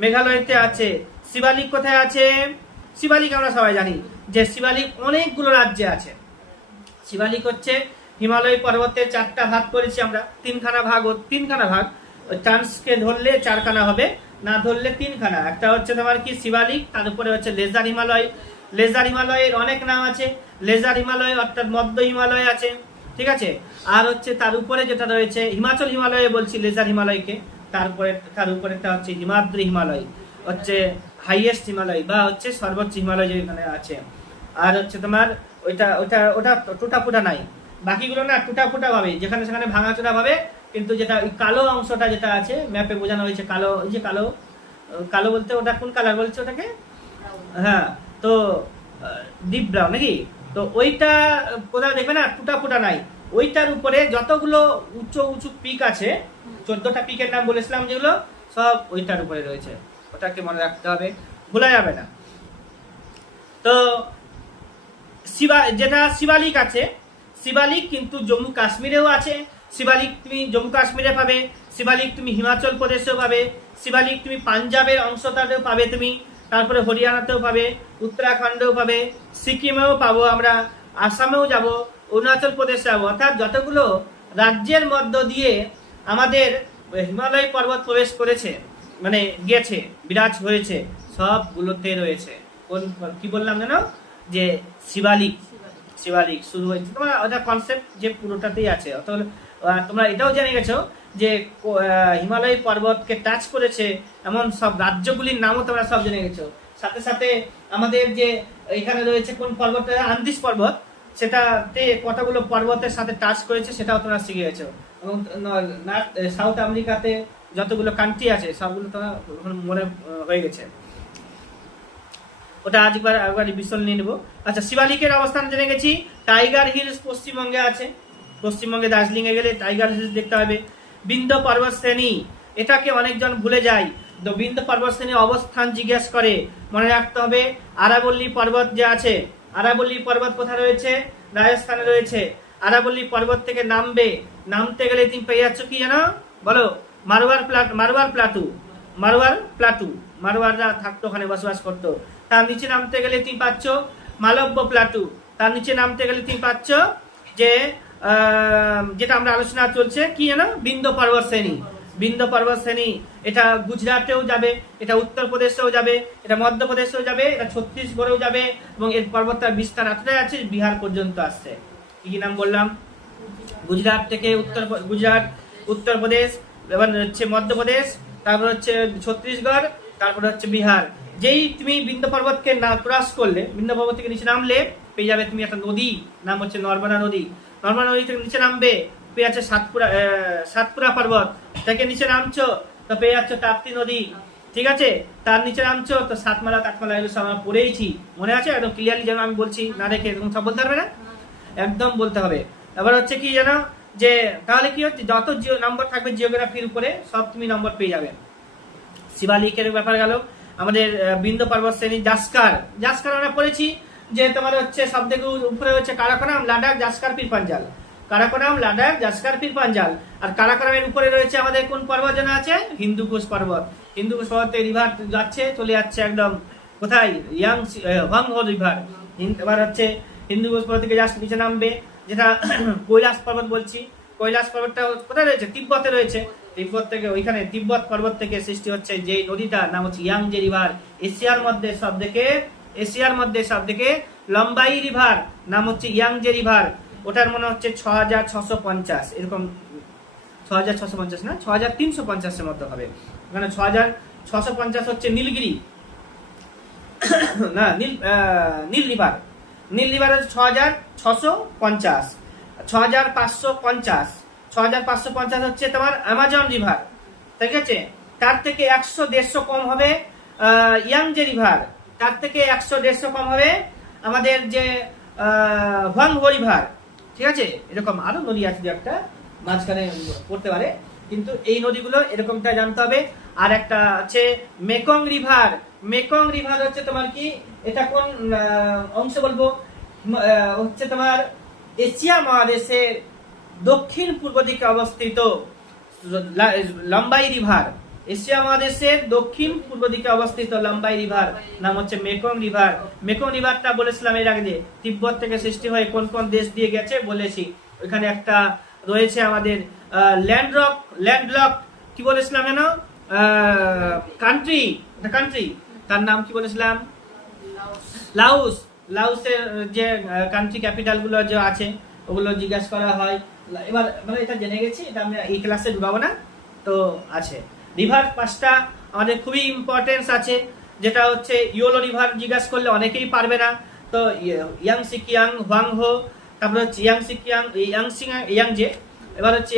মেঘালয়তে আছে। শিবালিক কোথায় আছে? শিবালিক আমরা সবাই জানি যে শিবালিক অনেকগুলো রাজ্যে আছে। শিবালিক হচ্ছে হিমালয় পর্বতের 4টা ভাগ করেছি আমরা, তিনখানা ভাগ। চান্সকে ধরলে 4খানা হবে, না ধরলে 3খানা। একটা হচ্ছে তোমার কি শিবালিক, তার উপরে হচ্ছে লেজার হিমালয়। লেজার হিমালয়ের অনেক নাম আছে। লেজার হিমালয় অর্থাৎ মধ্য হিমালয় আছে, ঠিক আছে। আর হচ্ছে তার উপরে যেটা রয়েছে হিমাচল হিমালয় বলছি লেজার হিমালয়কে, তার উপরেটা হচ্ছে হিমাদ্রি হিমালয়, হচ্ছে হাইয়েস্ট হিমালয় বা হচ্ছে সর্বোচ্চ হিমালয় যেখানে আছে। আর হচ্ছে তোমার ওটা টুটা ফুটা নাই, বাকিগুলো না টুটা ফুটা ভাবে, যেখানে সেখানে ভাঙাচোরা ভাবে। কিন্তু যেটা ওই কালো অংশটা যেটা আছে ম্যাপে বোঝানো হয়েছে কালো, এই যে কালো কালো বলতে ওটা কোন কালার বলছে ওটাকে? হ্যাঁ, তো ডিপ ব্রাউন নাকি? তো ওইটা কোথাও দেখবে না টুটা ফুটা নাই। ওইটার উপরে যতগুলো উঁচু উঁচু পিক আছে, 14টা পিকের নাম বলেছিলাম যেগুলো, সব ওইটার উপরে রয়েছে। ওটাকে মনে রাখতে হবে, ভোলা যাবে না। তো যেটা শিবালিক আছে, শিবালিক কিন্তু জম্মু কাশ্মীরেও আছে। শিবালিক তুমি জম্মু কাশ্মীরে পাবে, শিবালিক তুমি হিমাচল প্রদেশেও পাবে, শিবালিক তুমি পাঞ্জাবের অংশটাতেও পাবে তুমি, তারপরে হরিয়ানাতেও পাবে, উত্তরাখণ্ডেও পাবে, সিকিমেও পাবো আমরা, আসামেও যাব, অরুণাচল প্রদেশে যাবো। অর্থাৎ যতগুলো রাজ্যের মধ্য দিয়ে আমাদের হিমালয় পর্বত প্রবেশ করেছে, মানে গেছে, বিরাজ হয়েছে, সবগুলোতে রয়েছে কোন কি বললাম জানো? যে শিবালিক শুরু হয়েছে। তোমার ওটা কনসেপ্ট যে পুরোটাতেই আছে। অথবা তোমরা এটাও জেনে গেছো যে হিমালয় পর্বতকে টাচ করেছে এমন সব রাজ্যগুলির নামও তোমরা সব জেনে গেছো। সাথে সাথে আমাদের যে এখানে রয়েছে কোন পর্বতটা, আন্দিজ পর্বত, সেটাতে কতগুলো পর্বতের সাথে টাচ করেছে সেটাও তোমরা শিখে গেছো। এবং সাউথ আমেরিকাতে যতগুলো কান্ট্রি আছে সবগুলো তোমরা মনে হয়ে গেছে। ওটা একবার বিশল নিয়ে নেবো। আচ্ছা, শিবালিকের অবস্থান জেনে গেছি। টাইগার হিলস পশ্চিমবঙ্গে আছে, পশ্চিমবঙ্গে দার্জিলিং এ গেলে টাইগার হিলস দেখতে হবে। বিন্ধ্য পর্বত শ্রেণী, এটাকে অনেকজন ভুলে যায়। তো বিন্ধ্য পর্বত শ্রেণীর অবস্থান জিজ্ঞেস করে, মনে রাখতে হবে আরাবল্লী পর্বত যে আছে, আরাবল্লী পর্বত কোথায় রয়েছে? রাজস্থানে রয়েছে। আরাবল্লী পর্বত থেকে নামতে গেলে তুমি পেয়ে যাচ্ছ কি জানো? বলো, মারওয়াররা থাকতো, ওখানে বসবাস করতো। তার নিচে নামতে গেলে তুমি পাচ্ছ মালব্য প্লাটু। তার নিচে নামতে গেলে তুমি পাচ্ছ যে যেটা আমরা আলোচনা চলছে কি জানো? বিন্ধ্য পর্বত শ্রেণী। এটা গুজরাটেও যাবে, এটা উত্তরপ্রদেশেও যাবে, এটা মধ্যপ্রদেশেও যাবে, এটা ছত্তিশগড়েও যাবে, এবং এর পর্বতটার বিস্তার এতটাই আছে বিহার পর্যন্ত আসছে। কি নাম বললাম? গুজরাট থেকে গুজরাট, উত্তরপ্রদেশ, এবার হচ্ছে মধ্যপ্রদেশ, তারপর হচ্ছে ছত্তিশগড়, তারপর হচ্ছে বিহার। যেই তুমি বিন্ধ্য পর্বতকে না ক্রস করলে, বিন্ধ্য পর্বত থেকে নিচে নামলে পেয়ে যাবে তুমি একটা নদী, নাম হচ্ছে নর্মদা নদী। নর্মদা নদী থেকে নিচে নামবে পেয়ে যাচ্ছে সাতপুরা পর্বত থেকে নিচে নামছো তো পেয়ে যাচ্ছ তাপ্তি নদী, ঠিক আছে। তার নিচে নামছো তো সাতমালা কাঠমালা এগুলো সব আমরা পড়েইছি, মনে আছে একদম ক্লিয়ারলি, যেন আমি বলছি না রেখে এরকম সব বলতে পারবে না, একদম বলতে হবে। এবার হচ্ছে কি জানো, যে তাহলে কি হচ্ছে যত নম্বর থাকবে জিওগ্রাফির উপরে সব তুমি নম্বর পেয়ে যাবে। শিবালিকের ব্যাপার গেল। আমাদের বিন্ধ্য পর্বত শ্রেণী জাস্কার আমরা পড়েছি যে তোমার হচ্ছে সব থেকে উপরে হচ্ছে কারাকোরাম, লাদাখ, জাস্কার, পীরপাঞ্জাল। কারাকোরাম, লাদাখ, জাস্কার, পীরপাঞ্জাল। আর কারাকোরামের উপরে রয়েছে আমাদের কোন পর্বত যেন আছে? হিন্দুকুশ পর্বত। হিন্দুকুশ পর্বতে রিভার যাচ্ছে, চলে যাচ্ছে একদম কোথায়? Hwang Ho river. এবার হচ্ছে হিন্দুকুশ পর্বত থেকে জাস্ট নিচে নামবে, যেটা কৈলাস পর্বত বলছি। কৈলাস পর্বতটা কোথায় রয়েছে? তিব্বতে রয়েছে। তিব্বত থেকে ওইখানে তিব্বত পর্বত থেকে সৃষ্টি হচ্ছে যে নদীটার নাম হচ্ছে ইয়াংজে রিভার। এশিয়ার মধ্যে সব থেকে লম্বাই রিভার নাম হচ্ছে ইয়াংজে রিভার। ওটার মনে হচ্ছে 6650, এরকম 6650 না, 6350 এর মধ্যে হবে। ওখানে 6650 হচ্ছে নীলগিরি না, নীল রিভার। নীল রিভার হচ্ছে 6650। 6550 হচ্ছে তোমার অ্যামাজন রিভার, ঠিক আছে। তার থেকে 100-150 কম হবে ইয়াংজে রিভার। তার থেকে 100-150 কম হবে আমাদের যে হোয়াংহো রিভার, ঠিক আছে। এরকম আরো নদী আছে যে একটা মাঝখানে পড়তে পারে, কিন্তু এই নদীগুলো এরকমটা জানতে হবে। আর একটা আছে মেকং রিভার হচ্ছে তোমার কি, এটা কোন অংশ বলবো, হচ্ছে তোমার এশিয়া মহাদেশের দক্ষিণ পূর্ব দিকে অবস্থিত লম্বাই রিভার। এশিয়া মহাদেশের দক্ষিণ পূর্ব দিকে অবস্থিত লম্বাই রিভার নাম হচ্ছে মেকং রিভার। মেকং রিভারটা বলেছিলাম এর আগে, তিব্বত থেকে সৃষ্টি হয়ে কোন কোন দেশ দিয়ে গেছে বলেছি। ওইখানে একটা রয়েছে আমাদের ল্যান্ডলক কি বলেছিলাম যেন কান্ট্রি, তার নাম কি বলেছিলাম? লাউস। লাউসের যে কান্ট্রি ক্যাপিটাল গুলো যে আছে ওগুলো জিজ্ঞাসা করা হয়। এবার মানে এটা জেনে গেছি, এটা আমি এই ক্লাসে ঢুকাবো না, তো আছে। রিভার পাঁচটা আমাদের খুবই ইম্পর্টেন্স আছে, যেটা হচ্ছে ইয়োলো রিভার জিজ্ঞাসা করলে অনেকেই পারবে না। তো ইয়াংসিকিয়াং, হোয়াংহো, তারপরে হচ্ছে ইয়াংজে, এবার হচ্ছে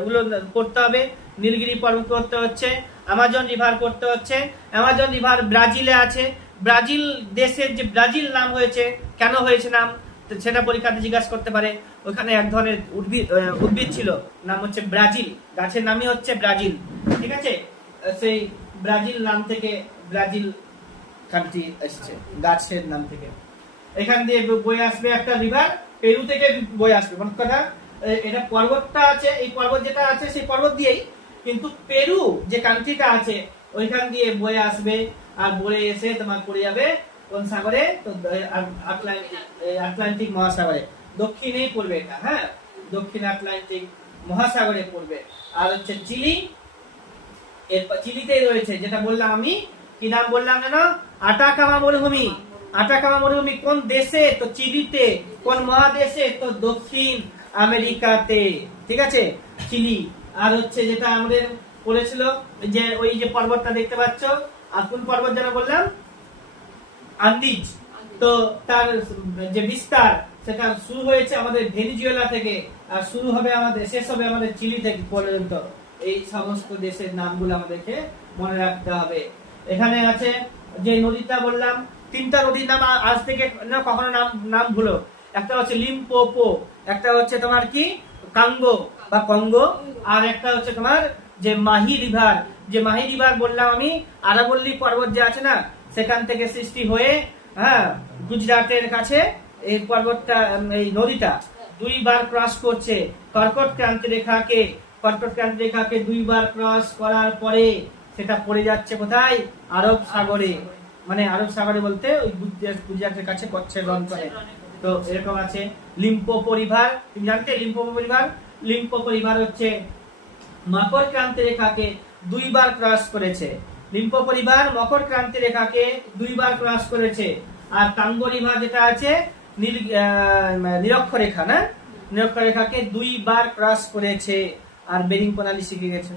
ওগুলো পড়তে হবে। নীলগিরি পর্বত করতে হচ্ছে, অ্যামাজন রিভার করতে হচ্ছে। অ্যামাজন রিভার ব্রাজিলে আছে। ব্রাজিল দেশের যে ব্রাজিল নাম হয়েছে, কেন হয়েছে নাম, সেটা পরীক্ষাতে জিজ্ঞাসা করতে পারে। ওখানে এক ধরনের উদ্ভিদ ছিল, নাম হচ্ছে ব্রাজিল, গাছের নামই হচ্ছে ব্রাজিল, ঠিক আছে? সেই ব্রাজিল নাম থেকে ব্রাজিল কান্ট্রি এসেছে, গাছের নাম থেকে। এখান দিয়ে বয়ে আসবে একটা রিভার, পেরু থেকে বয়ে আসবে। মানে কথা, এটা পর্বতটা আছে, এই পর্বত যেটা আছে সেই পর্বত দিয়েই, কিন্তু পেরু যে কান্ট্রিটা আছে ওইখান দিয়ে বয়ে আসবে, আর বয়ে এসে তোমার পড়ে যাবে কোন সাগরে? তো আটলান্টিক মহাসাগরে, দক্ষিণেই পড়বে এটা, হ্যাঁ, দক্ষিণ আটলান্টিক মহাসাগরে পড়বে। আর হচ্ছে চিলি, এরপর চিলিতেই রয়েছে যেটা বললাম আমি, কি নাম বললাম যেন? আটাকামা মরুভূমি। আটাকামা মরুভূমি কোন দেশে? তো চিলিতে। কোন মহাদেশে? তো দক্ষিণ আমেরিকাতে, ঠিক আছে, চিলি। আর হচ্ছে যেটা আমাদের বলেছিল যে ওই যে পর্বতটা দেখতে পাচ্ছ, আর কোন পর্বত যেন বললাম? আন্দিজ। তো তার যে বিস্তার সেটা শুরু হয়েছে আমাদের ভেনিজুয়েলা থেকে, আর শুরু হবে আমাদের, শেষ হবে আমাদের চিলি থেকে পর্যন্ত। এই সমস্ত দেশের নামগুলো আমাদেরকে মনে রাখতে হবে। এখানে আছে যে নদীটা বললাম, তিনটা নদীর নাম আজ থেকে কখনো নাম ভুলো। একটা হচ্ছে লিম্পোপো, একটা হচ্ছে তোমার কি কাঙ্গো বা কঙ্গো, আর একটা হচ্ছে তোমার যে মাহি রিভার। যে মাহি রিভার বললাম আমি, আরাবল্লী পর্বত যে আছে না, সেখান থেকে সৃষ্টি হয়ে, হ্যাঁ, গুজরাটের কাছে এই পর্বতটা, এই নদীটা দুইবার ক্রস করছে। কর্কট ক্রান্তি রেখাকে দুইবার ক্রস করার পরে সেটা পড়ে যাচ্ছে কোথায়? আরব সাগরে। মানে আরব সাগরে বলতে ওই গুজরাটের কাছে কচ্ছের অঞ্চলে। তো এরকম আছে লিম্পোপো রিভার। তুমি জানতে লিম্পোপো রিভার হচ্ছে মকর ক্রান্তি রেখাকে দুইবার ক্রস করেছে। লিম্পোপো রিভার মকর ক্রান্তি রেখাকে দুইবার ক্রস করেছে। আর কাঙ্গো রিভার যেটা আছে নিরক্ষরেখা, না, নিরক্ষরেখাকে দুইবার ক্রস করেছে। আর বেরিং প্রণালী শিখে গেছে।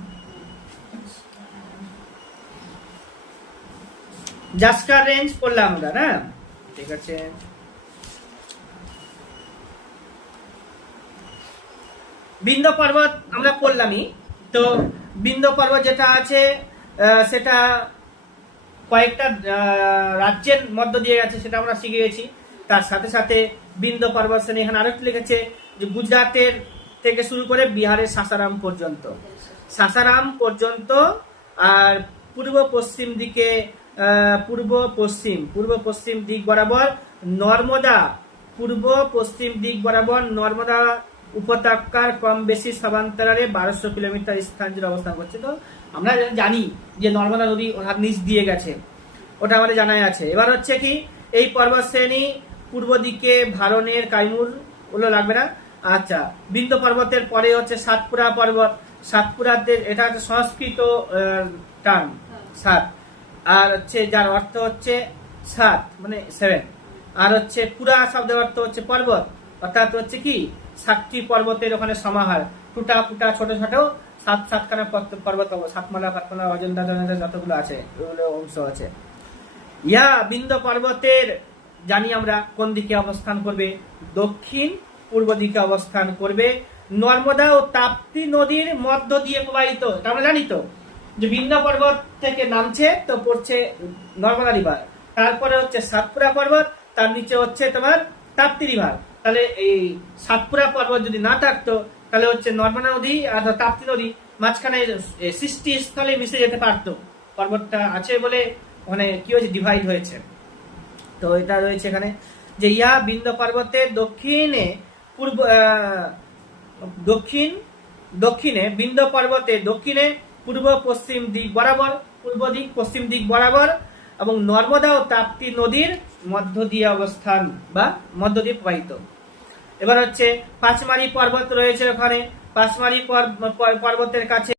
জাস্কার রেঞ্জ পড়লাম আমরা, না, ঠিক আছে। বিন্দ পর্বত আমরা পড়লামই। তো বিন্দ পর্বত যেটা আছে সেটা কয়েকটা রাজ্যের মধ্য দিয়ে গেছে, সেটা আমরা শিখে গেছি। তার সাথে সাথে বিন্দ পর্বত শ্রেণী এখানে আরেকটু লিখেছে যে গুজরাটের থেকে শুরু করে বিহারের সাসারাম পর্যন্ত, আর পূর্ব পশ্চিম দিক বরাবর নর্মদা, পূর্ব পশ্চিম দিক বরাবর নর্মদা উপত্যকার কম বেশি সমান্তরালে 1200 কিলোমিটার স্থান জুড়ে অবস্থান করছে। তো আমরা জানি যে নর্মদা নদী ওর নিচ দিয়ে গেছে, ওটা আমাদের জানাই আছে। এবার হচ্ছে কি, এই পর্বত শ্রেণী পূর্ব দিকে ভারনের কাইমুর, ওগুলো লাগবে না। আচ্ছা, বিন্দ পর্বতের পরে হচ্ছে সাতপুরা পর্বত। সাতপুরাতে, এটা হচ্ছে সংস্কৃত টার্ম, সাত, আর হচ্ছে যার অর্থ হচ্ছে সাত মানে 7, আর হচ্ছে পুরা শব্দের অর্থ হচ্ছে পর্বত, অর্থাৎ হচ্ছে কি 7টি পর্বতের ওখানে সমাহার, টুটা ফুটা ছোট ছোট সাতখানা পর্বত, সাতমালা পাঁচমালা অজন্তা যতগুলো আছে ওগুলো অংশ আছে। ইয়া বিন্দ পর্বতের জানি আমরা কোন দিকে অবস্থান করবে? দক্ষিণ পূর্ব দিকে অবস্থান করবে। নর্মদা ও তাপ্তি নদীর মধ্য দিয়ে প্রবাহিত, এটা আমরা জানি তো, যে বিন্দ পর্বত থেকে নামছে তো পড়ছে নর্মদা রিভার, তারপরে হচ্ছে সাতপুরা পর্বত, তার নিচে হচ্ছে তোমার তাপ্তি রিভার। তাহলে এই সাতপুরা পর্বত যদি না থাকতো তাহলে হচ্ছে নর্মদা নদী আর তাপ্তি নদী মাঝখানে সৃষ্টিস্থলে মিশে যেতে পারতো। পর্বতটা আছে বলে মানে কি হয়েছে, ডিভাইড হয়েছে। তো এটা রয়েছে এখানে যে ইয়া বিন্দ পর্বতের দক্ষিণে বিন্দ পর্বতের দক্ষিণে পূর্ব পশ্চিম দিক বরাবর, পূর্ব দিক পশ্চিম দিক বরাবর, এবং নর্মদা ও তাপ্তি নদীর মধ্য দিয়ে অবস্থান বা মধ্য দিয়ে প্রবাহিত। এবার হচ্ছে পাঁচমারি পর্বত রয়েছে ওখানে, পাঁচমারি পর্বতের কাছে